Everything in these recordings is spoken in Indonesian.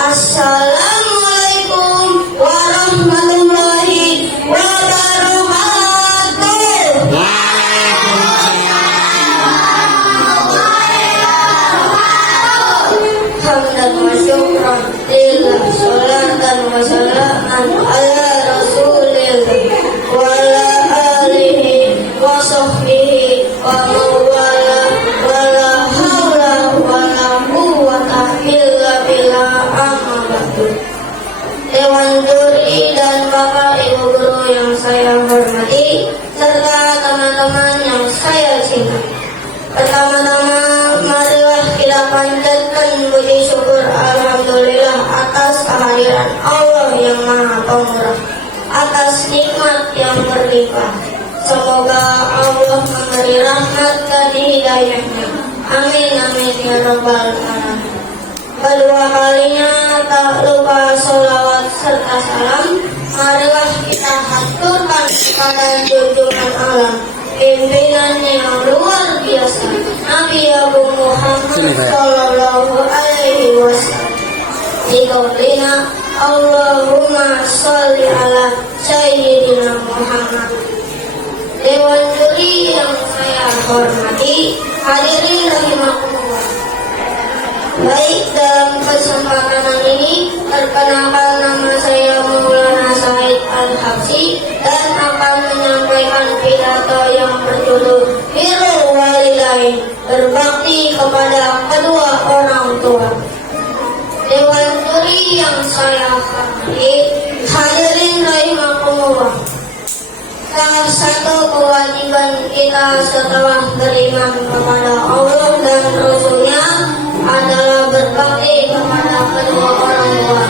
Assalamualaikum warahmatullahi wabarakatuh. Hamdan wa syukran lillah, sholatan wa salaman ala rasulillah wa ala alihi wa sahbihi wa mawala wa la hawla wa la quwwata illa billah. Amma ba'du. Dewan Juri dan Bapak Ibu Guru yang saya hormati serta teman-teman yang saya cintai, pertama-tama marilah kita panjatkan puji syukur alhamdulillah atas kehadiran Allah yang Maha Pemurah, atas nikmat yang berlimpah. Semoga Allah memberi rahmat dan hidayahnya. Amin amin ya rabbal alamin. Kedua kalinya tak lupa sholawat serta salam marilah kita haturkan kepada junjungan alam, pimpinan yang luar biasa, Nabi Abu Muhammad sallallahu alaihi wasallam. Dikaulina Allahumma sholli ala sayyidina Muhammad. Dewan Juri yang saya hormati, hadirin rahimakumullah. Baik, dalam kesempatan ini perkenalkan, nama saya Maulana Said Al-Habsyi dan akan menyampaikan pidato yang berjudul Birrul Walidain, berbakti kepada kedua orang tua. Dewan Juri yang saya hormati, hadirin rahimakumullah. Salah satu kewajiban kita setelah beriman kepada Allah dan Rasul-Nya adalah berbakti kepada kedua orang tua,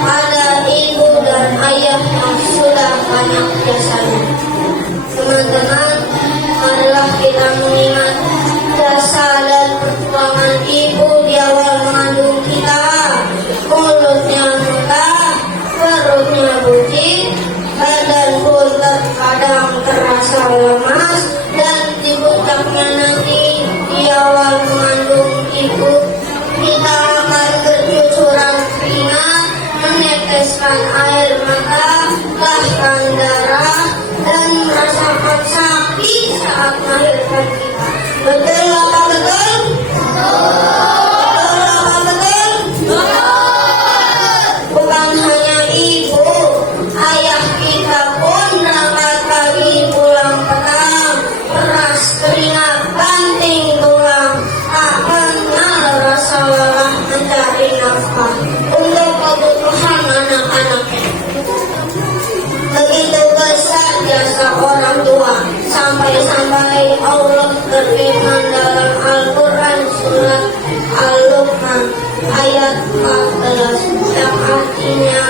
pada ibu dan ayah yang sudah banyak jasanya. Teman-teman, marilah kita mengingat jasa dan perjuangan ibu di awal mengandung kita. Mulutnya muntah, perutnya buncit, badan pun terkadang terasa lemas, dan di puncaknya nanti di awal mengandung ibu kita akan bercucuran keringat, meneteskan air mata, bahkan darah, dan merasakan sakit saat melahirkan kita. Betul apa betul? Betul apa betul? Bukan hanya ibu, ayah kita pun berangkat pagi pulang petang, keras keringat, banting tulang, tak kenal rasa lelah mencari nafkah untuk kebutuhan anak-anaknya. Begitu besar jasa orang tua, sampai-sampai Allah berfirman dalam Al-Quran surat Al-Luqman ayat 14 yang artinya,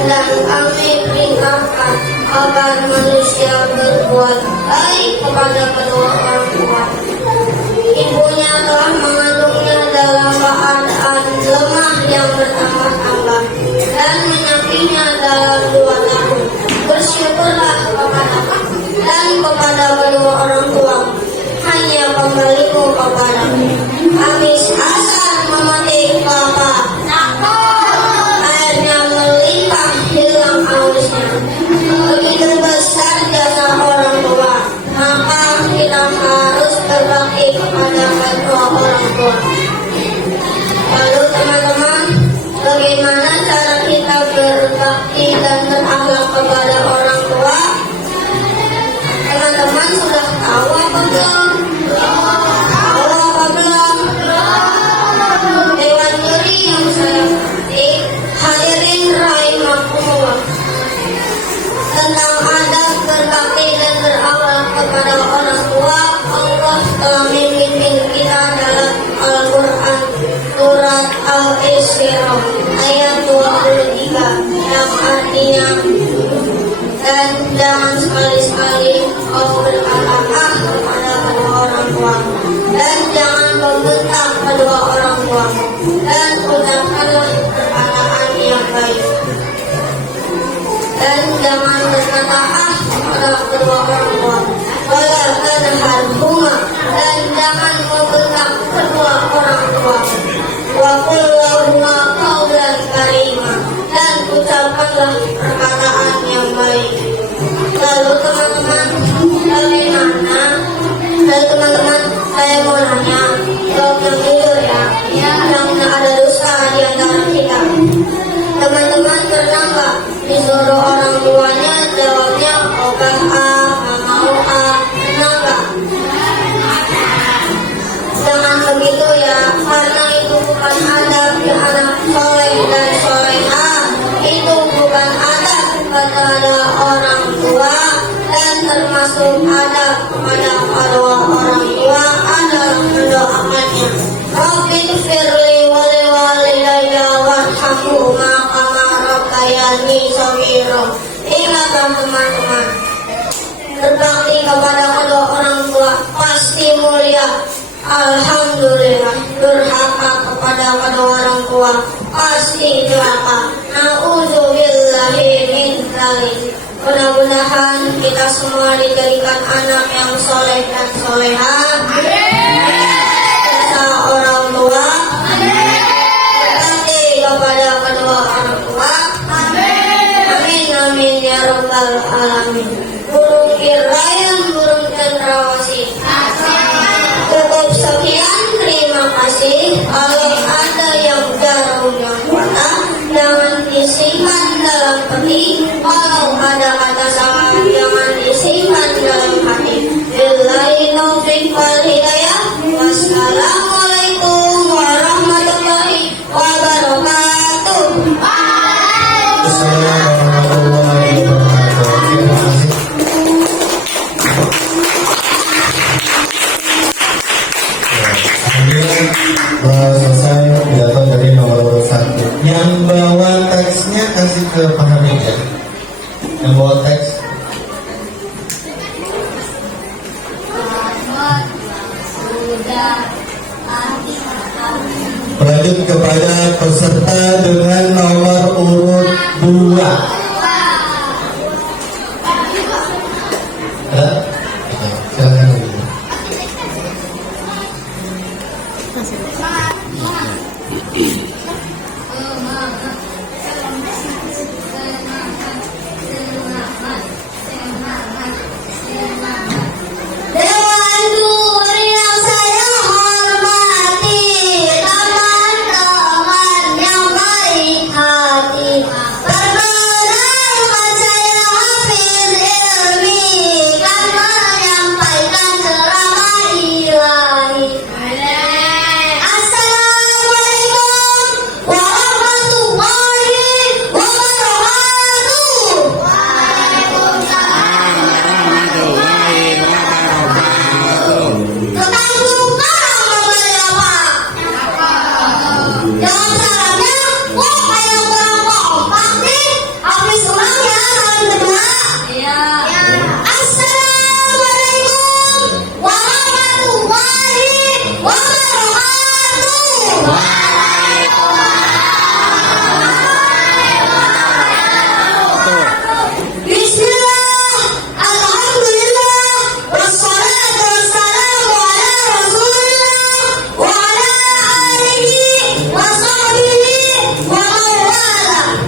dan kami perintahkan agar manusia berbuat baik kepada kedua orang tua. Ibunya telah mengandungnya dalam keadaan lemah yang bertambah-tambah dan menyapihnya dalam 2 tahun. Bersyukurlah kepada aku dan kepada kedua orang tua, hanya kembaliku kepadamu. Habis asal memetik kelapa, airnya melimpah hilang hausnya. Begitu besar jasa orang tua, maka kita harus berbakti kepada kedua orang tua. Lalu teman-teman, bagaimana cara kita berbakti dan berakhlak kepada orang tua? Teman-teman sudah tahu apa belum? Tahu apa belum? Dewan Juri yang saya hormati, hadirin rahimakumullah, tentang adab berbakti dan berakhlak kepada orang tua, Allah telah membimbing kita dalam Al-Quran surat Al-Isra ayat 23 yang artinya, dan jangan sekali-sekali kau berkata kepada kedua orang tua, dan jangan membentak kedua orang tua, dan ucapkanlah perkataan yang baik, dan jangan berkata kepada kedua orang tua, wala tanharhuma, dan jangan membentak kedua orang tua, wa qul lahuma teman-teman, saya mau nanya, jawab yang jujur ya, yang ada dosa di antara kita. Teman-teman pernah nggak disuruh orang tuanya jawabnya oke nggak mau pernah nggak? Jangan begitu ya, karena itu bukan adab di anak soleh dan solehah. Itu bukan adab kepada orang tua, dan termasuk adab kepada kedua orang tua adalah mendoakannya. Rabbighfirli wa liwalidayya warhamhuma kama rabbayani shaghira. Ingat teman-teman, berbakti kepada kedua orang tua pasti mulia. Alhamdulillah, durhaka kepada kedua orang tua pasti celaka. Nauzubillahi min dzalik. Mudah-mudahan kita semua dijadikan anak yang soleh dan solehah. Jasa orang tua. Berbakti kepada kedua orang tua. Amin amin ya rabbal alamin. Burung irayam, burung cendrawasih. Cukup sekian, terima kasih. Kalau ada yang jarum yang patah, jangan disimpan dalam peti. Kalau ada kata salah, jangan disimpan dalam hati. Billahi taufiq wal hidayah. Wassalamualaikum warahmatullahi wabarakatuh. Selesai pidato dari nomor urut 1. Yang bawa teksnya kasih ke Pak Hamid ya. Yang bawa teks. Lanjut kepada peserta dengan nomor urut 2. Silakan. Dewan Juri yang saya hormati, teman-teman yang baik hati, perkenalkan saya Hafiz Ilmi, kan menyampaikan ceramah ilahi. Assalamualaikum warahmatullahi wabarakatuh. Tentang kurang memberi apa? Jangan salahnya, kok kayak kurang kompak nih? Habis ulang ya, kali kedua. Assalamualaikum warahmatullahi wabarakatuh. Bismillah, alhamdulillah, wassalatu wassalamu ala rasulillah wa ala alihi wa sahbihi wa mawala.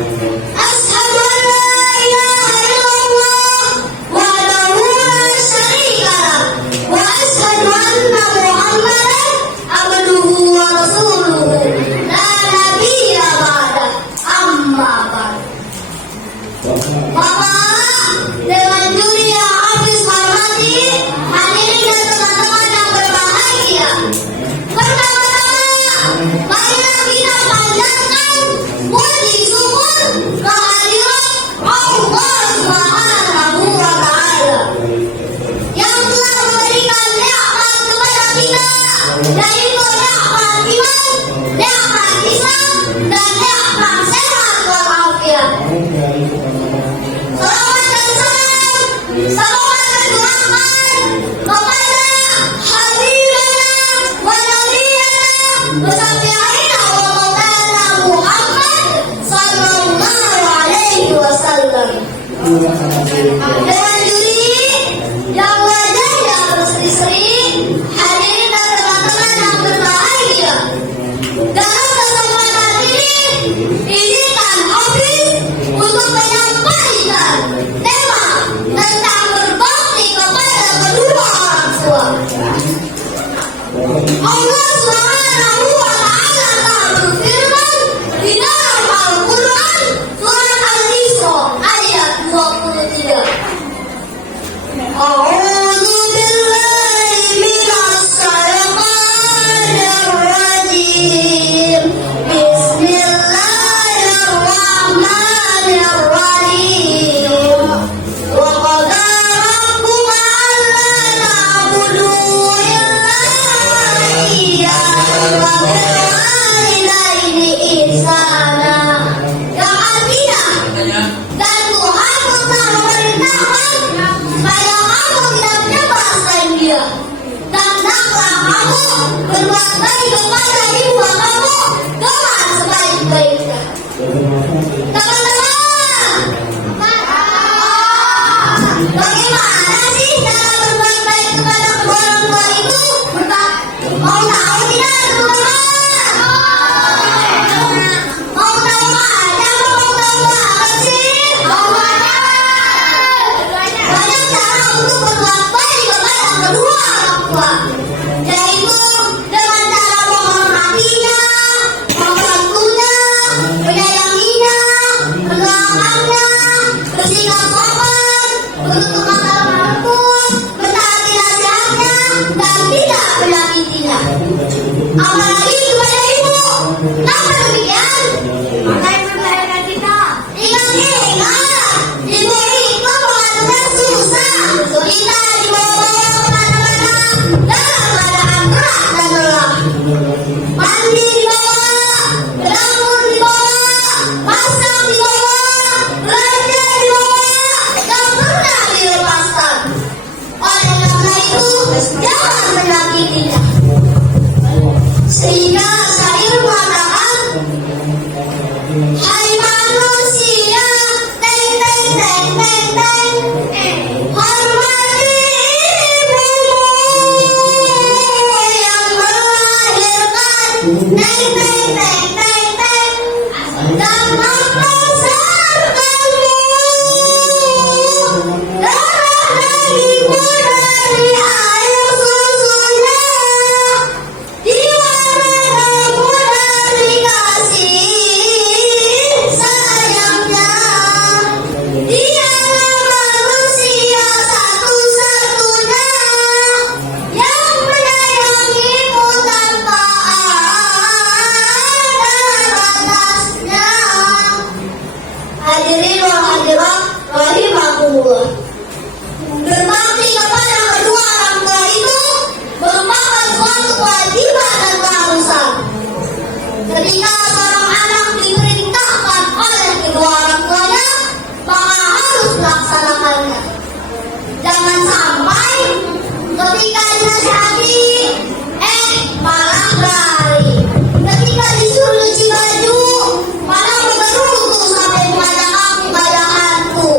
Ashhadu an la ilaha illallah wahdahu la syarika lah, wa ashhadu anna Muhammadan abduhu wa rasuluhu la nabiyya ba'da, amma ba'd. Bapak, dengan juri yang Hafiz hormati, hadirin dan teman-teman yang berbahagia. Pertama-tama, marilah kita panjatkan puji syukur kehadirat Allah Subhanahu wa Ta'ala yang telah memberikan nikmat kepada kita, yaitu nikmat iman, nikmat Islam, dan nikmat sehat walafiat. Salawat dan salam semoga tercurahkan kepada Habibana wa Nabiyana wa Syafi'ina wa Maulana Muhammad sallallahu alaihi wasallam. Dengan juri yang wajahnya berseri-seri, hadirin dan teman-teman yang berbahagia. Dalam kesempatan ini, izinkan Hafiz untuk menyampaikan tema tentang berbakti kepada kedua orang tua. Allah Subhanahu wa Ta'ala telah berfirman di dalam Al-Quran surat Al-Isra ayat 23. A'udzu billahi minas syaitonir rajim. Bismillahirrahmanirrahim. Wa qala rabbuka alla ta'budu illa iyyahu wa bil walidaini ihsana. Yang artinya, dan Tuhanmu telah memerintahkan supaya kamu tidak menyembah selain Dia. Dan hendaklah kamu berbuat baik kepada ibu bapakmu dengan sebaik-baiknya. Teman-teman, bagaimana sih cara berbuat baik kepada kedua orang tua itu? Mau tahu tidak, teman-teman? Mau tahu aja, mau tahu apa sih? Banyak cara untuk berbuat baik kepada kedua orang tua, yaitu dengan cara menghormatinya, membantunya, menyayanginya, mendoakannya, bersikap sopan, menutup mata walaupun, mentaati nasihatnya, dan tidak menyakitinya. Apalagi kepada ibu. Kenapa demikian? Maka ibu melahirkan kita. Ingat, ibu itu mengaturkan susah. Kita dibawa-bawa kemana-mana dalam keadaan berat dan lelah. Mandi dibawa, ke dapur dibawa, masak dibawa, belanja dibawa, tak pernah dilepaskan. Oleh karena itu, jangan menyakitinya. Sehingga syair mengatakan, hai manusia, teng teng teng teng teng, hormati ibumu yang melahirkan, teng teng teng teng teng, dan membesarkanmu. Darah dagingmu dari air susunya, diwarnamu dari kasih sayangnya. Dialah manusia satu-satunya yang menyayangimu tanpa ada batasnya. Hadirin wa hadirat rahimakumullah. Berbakti kepada kedua orang tua itu merupakan suatu kewajiban dan keharusan. Ketika seorang anak diperintahkan oleh kedua orang tuanya, maka harus melaksanakannya. Jangan sampai ketika dinasihati, malah lari. Ketika disuruh cuci baju, malah bergerutu sampai kepada kaki pada hantu.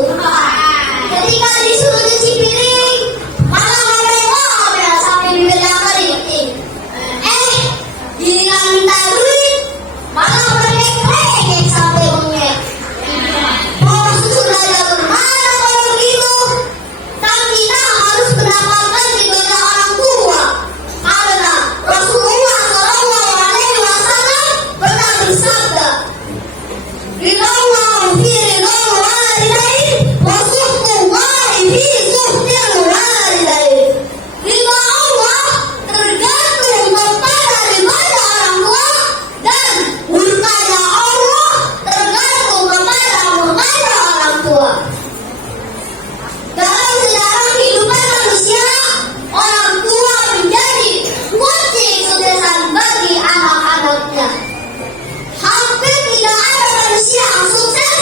Ketika disuruh cuci piring, malah ngomel-ngomel sampai bibirnya keriting. Giliran minta duit, malah berengek-engek sampai bengek. Mau susun aja kemana kalau begitu? Dan kita harus mendapatkan ridhonya orang tua. Karena Rasulullah SAW pernah bersabda, ridallahu fi ridal walidain wa suhtullahi fi suhtil walidain. Ridha Allah tergantung kepada ridhonya orang tua, dan murkanya Allah tergantung kepada murkanya orang tua. Dalam sejarah kehidupan manusia, orang tua menjadi kunci kesuksesan bagi anak-anaknya. Hampir tidak ada manusia yang sukses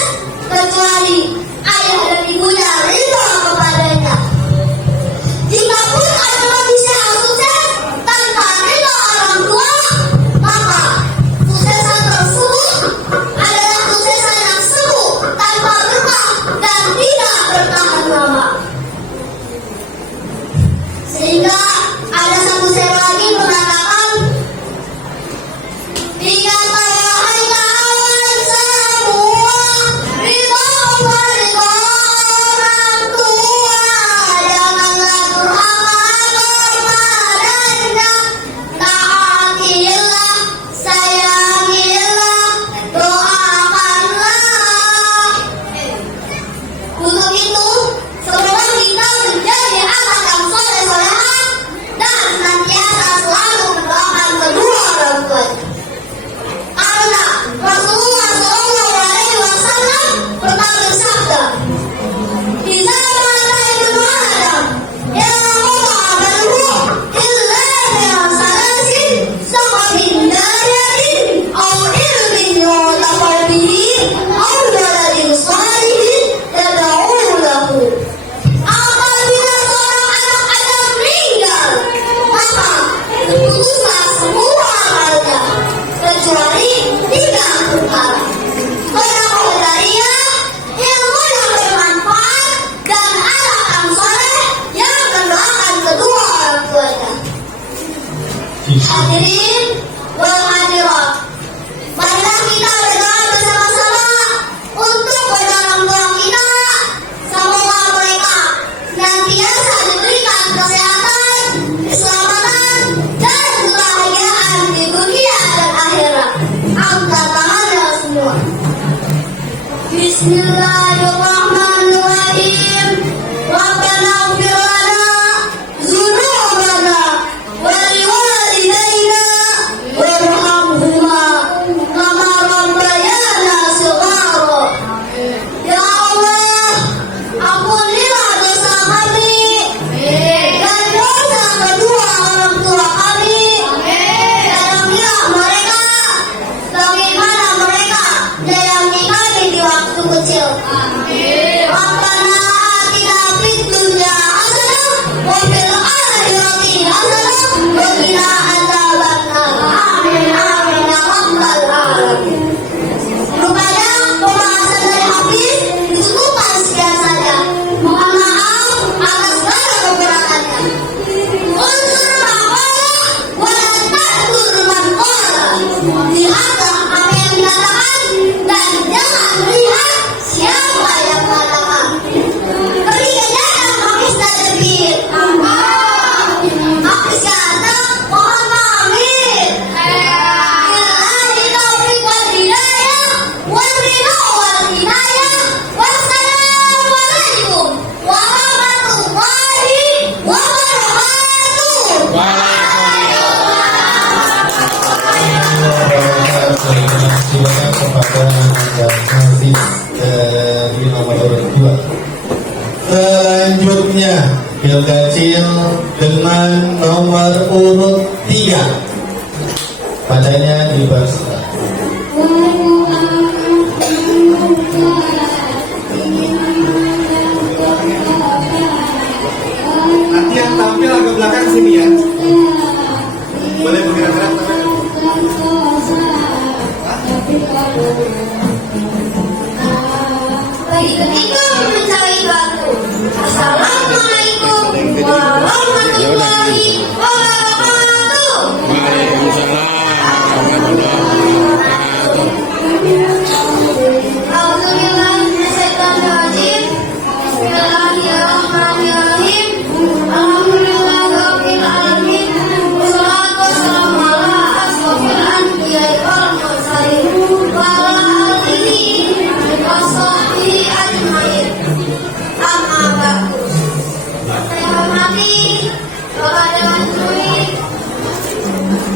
kecuali ayah dan ibunya ridho kepadanya. Jikapun ada manusia yang sukses tanpa ridho orang tua, maka suksesan tersebut adalah suksesan yang semu tanpa berkah dan tidak bertahan lama. Sehingga ada satu syair lagi mengatakan, ingatlah hai kawan semua, ridho ridho orang tua, janganlah durhaka kepadanya. Hadirin wal hadirat, marilah kita berdoa bersama-sama untuk kedua orang tua kita. Semoga mereka senantiasa diberikan kesehatan, keselamatan, dan kebahagiaan di dunia dan akhirat. Angkat tangannya semua. Bismillahirrahmanirrahim. Rabbana ighfir lana dzunubana wa liwalidayna warhamhuma kama rabbayana shighara. Ya Allah, ampunilah dosa kami dan dosa kedua orang tua kami. Sayangilah mereka sebagaimana mereka sayangi kami di waktu kecil. Rabbana atina fid dunya hasanah wa fil akhirati hasanah wa qina adzabannar. Amin amin ya rabbal alamin. Rupanya pembahasan dari Hafiz disebutkan sekian saja. Mohon maaf atas segala kekurangannya. Unsur maqala wa la ta'dur man qala. Lihatlah apa yang dikatakan dan jangan melihat siapa yang mengatakan. Beri kenyataan Hafiz tadbir. Hafiz kata mohon maafin. Billahi taufiq wal hidayah wal ridha wal inayah. Wassalamualaikum warahmatullahi wabarakatuh. Silakan kepada Hafiz dari nomor urut 2. Selanjutnya Bil Kecil dengan nomor urut 3. Padanya dibaca. Nanti yang tampil agak belakang sini ya. Boleh bergerak-gerak. Bagi ketika mencari batu. Assalamualaikum warahmatullahi wabarakatuh. Auzubillahiminasyaitonirrajim. Bismillahirrahmanirrahim. Alhamdulillahirabbil alamin. Wassalatu wassalamu ala asyrofil anbiya'i wal mursalin wa ala alihi washabbihi ajmain. Amma ba'du. Saya hormati Bapak Dewan Juri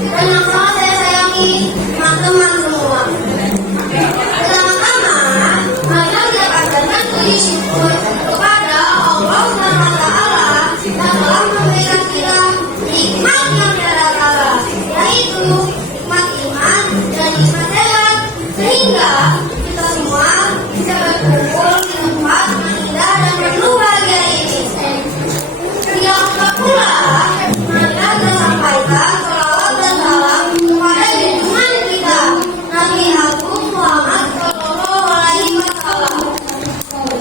dan yang sangat saya sayangi teman-teman semua. Pertama-tama, marilah kita panjatkan puji syukur kepada Allah SWT yang telah memberikan kita nikmat yang tiada tara, yaitu nikmat iman dan nikmat sehat, sehingga kita semua bisa berkumpul di tempat yang indah dan penuh bahagia ini. Yang pula, marilah kita sampaikan salawat dan salam kepada junjungan kita, Nabi Agung Muhammad Sallallahu Alaihi Wasallam.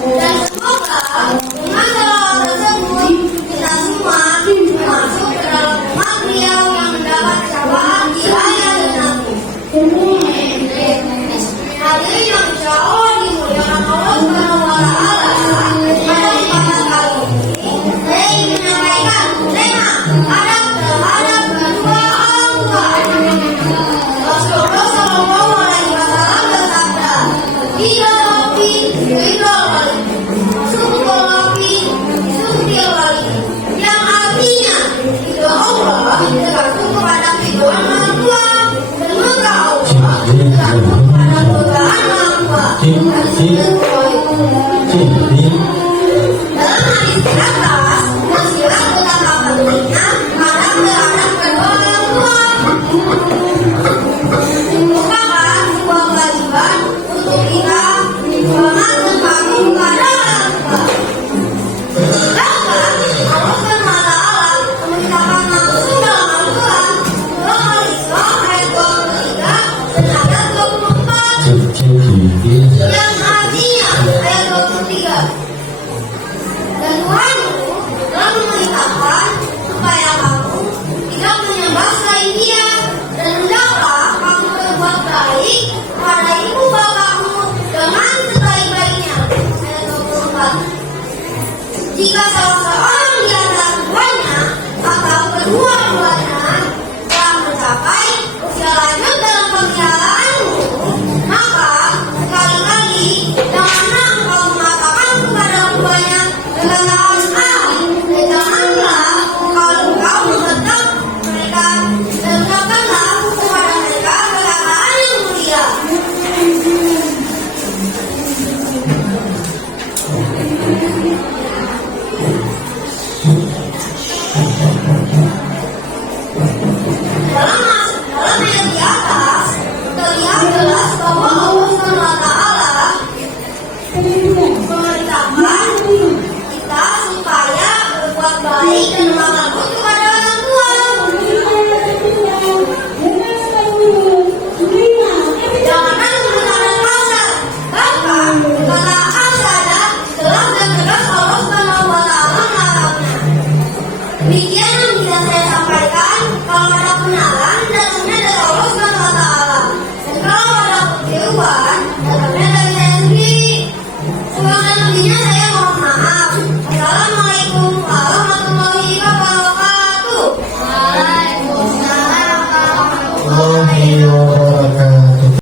Dan semoga dengan salawat tersebut kita semua masuk ke dalam umat beliau yang mendapat syafaat di hayat nanti. Hadirin yang insya Allah dimuliakan Allah Subhanahu Wa Taala. Pada kesempatan kali ini, saya ingin menyampaikan tema adab terhadap kedua orang tua. Rasulullah Sallallahu Alaihi Wasallam bersabda, "Ridho Rabbi, ridho wali, sukul Rabbi, sukil wali." Yang artinya ridho Allah tergantung kepada ridhoan orang tua, dan murka Allah tergantung kepada murkaan orang tua. Dalam hadis di atas, nasihat betapa pentingnya para kedua-duanya telah mencapai usia lanjut dalam pemeliharanmu, maka sekali-kali janganlah engkau mengatakan kepada keduanya dengan tangan dan janganlah engkau mengetap mereka dan ucapkanlah kepada mereka perkataan yang mulia. Dalam ayat di atas terlihat jelas bahwa Allah SWT memerintahkan kita supaya berbuat baik dan melakukan